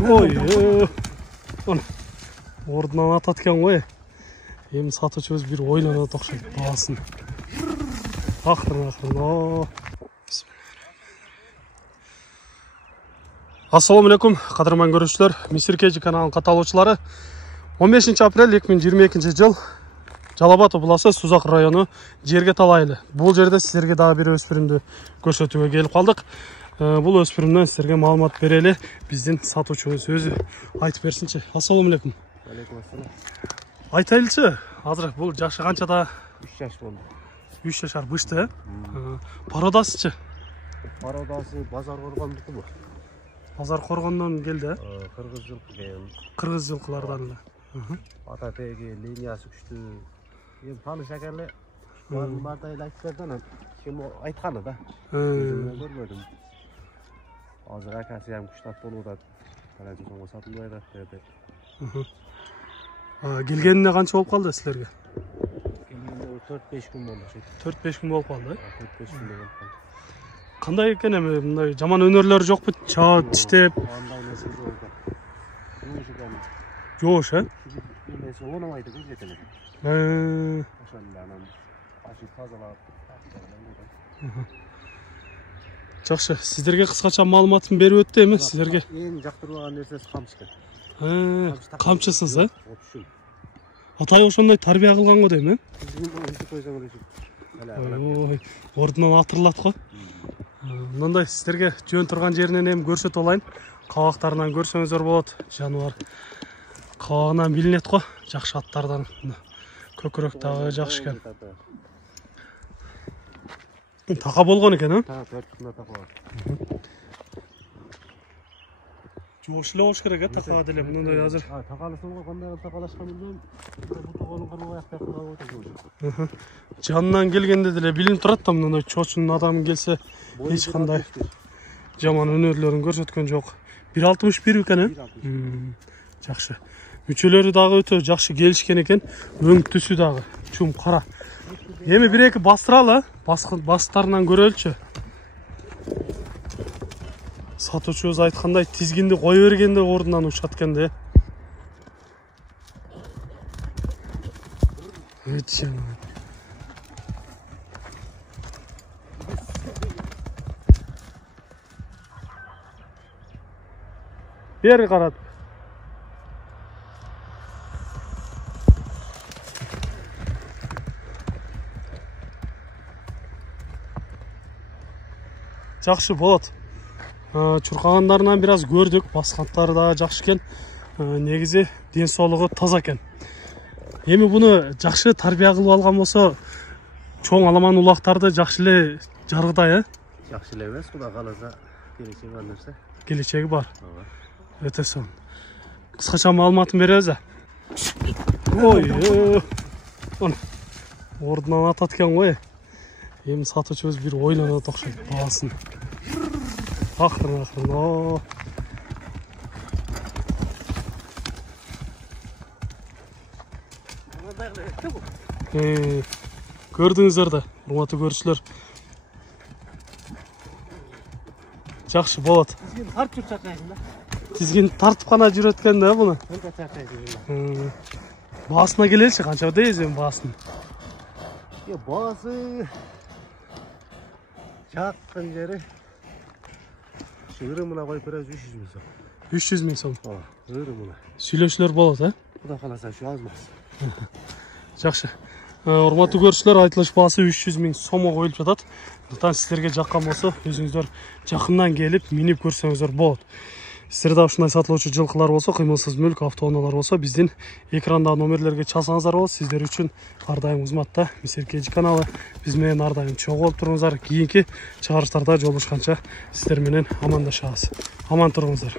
Ой, ордынан атат екен ғой. Эми сатуучубуз бир ойлонот окшойт баасын. Акырын. Ассаламу алейкум, кадырман көрүүчүлөр, Мистер Кежи каналынын катталуучулары. 15 апрель 2022 жыл Жалал Абад областы Сузак району жерге талайлы. Бул жерде силерге дагы бир өспүрүмдү көрсөтүүгө келип калдык. Бул өспүрүмдөн силерге маалымат берели. Биздин сатуучубуз өзү айтып берсинчи. Ассаламу алейкум. Алейкум ассалам. Айтайлычы, азыр бул жашы канчада? 3 жаш болду. 3 жашар бышты, Породасычы? Породасы базар коргондуку бу. Базар коргондон келди, Кыргыз жылкы деген. Кыргыз жылкылардан эле. Ата теги линиясы күчтүү. Эми тааныш экенле. Бардайла айтып берден ким айтканы да. Өзүм көрбөдүм. Азыр акасы ham күчтат болууда. Каражы соңго сатылбай жатты. Келгенине канча болуп калды силерге? Келгенине 4-5 күн болду. 4-5 күн болуп калды. 4-5 күн болуп калды. Кандай экен эми мындай жаман өнөрлөр жокпу? Чаап, тиштеп. Андай нерсе жок. Жоош, Нерсе оңойду кетет. Ошондо анан ашып тазалап. Жакшы, сиздерге кыскача маалыматын берип өттү эми сиздерге. Эң жактырбаган нерсеси камчы экен. Камчысыз, Атай ошондой тарбия кылган го дейм, Ой, ордунан атырылат го. Мындай сиздерге жөн турган жеринен эми көрсөтүп алайын. Кабактарынан көрсөңүздөр болот. Жаныбар кабагынан билинет го. Жакшы аттардан. Көкүрөк дагы жакшы экен. Така болгон экен, Та 4 күндө така бар. Жоош эле болуш керек, така деле мындай азыр. Такалысын го кандай такалашкан билбейм. Буту колун кырмай аякта кылып отурду. Жанынан келгенде деле билинип турат да мындай чочун адам келсе эч кандай жаман өнөрлөрүн көрсөткөн жок. 1.61 экен, Жакшы. Мүчөлөрү дагы өтө жакшы келишкен экен. Өң түсү дагы чум кара. Эми бир-эки бастыралы, бастарынан көрөлчү. Сатуучубуз айткандай тизгинди кое бергенде ордунан учат экен да. Бери карат. Жакшы болот. Чуркагандарынан бир аз көрдүк, баскандары да жакшы экен. Негизи ден соолугу таза экен. Эми буну жакшы тарбия кылып алган болсо, чоң аламан улактарды жакшы эле жаргыдай, Жакшы эле эмес, Кудай кааласа келечеги бар нерсе. Келечеги бар. Өтө сонун. Кыскача маалыматын беребиз. Ой, ордунан атат экен го. Эми сатуучубуз бир ойлонот окшойт баасын. Акырын. Көрдүңүздөр да, урматтуу көрүүчүлөр. Жакшы болот. Тизгин тартып чакайсың да. Тизгин тартып гана жүрөт экен да буну. Кандай чакайсың? Баасына келеличи, канча дейбиз эми баасын? Баасы жакын жери ырымына коюп беребиз 300 миң сом. 300 миң сом. Ырымына. Сүйлөшүүлөр болот, Кудай кааласа ушу азмас. Жакшы. Урматтуу көрүүчүлөр, айтылыш баасы 300 миң сомго коюлуп жатат. Андыктан сиздерге жаккан болсо, өзүңүздөр жакындан келип, минип көрсөңүздөр болот. Сиздерде ушундай сатылуучу жылкылар болсо, кыймылсыз мүлк, автоунаалар болсо, биздин экрандагы номерлерге чалсаңыздар болот. Сиздер үчүн ар дайым кызматта Мистер Кежи каналы. Биз менен ар дайым чогуу болуп туруңуздар. Кийинки чыгарыштарда жолугушканча сиздер менен амандашабыз. Аман туруңуздар.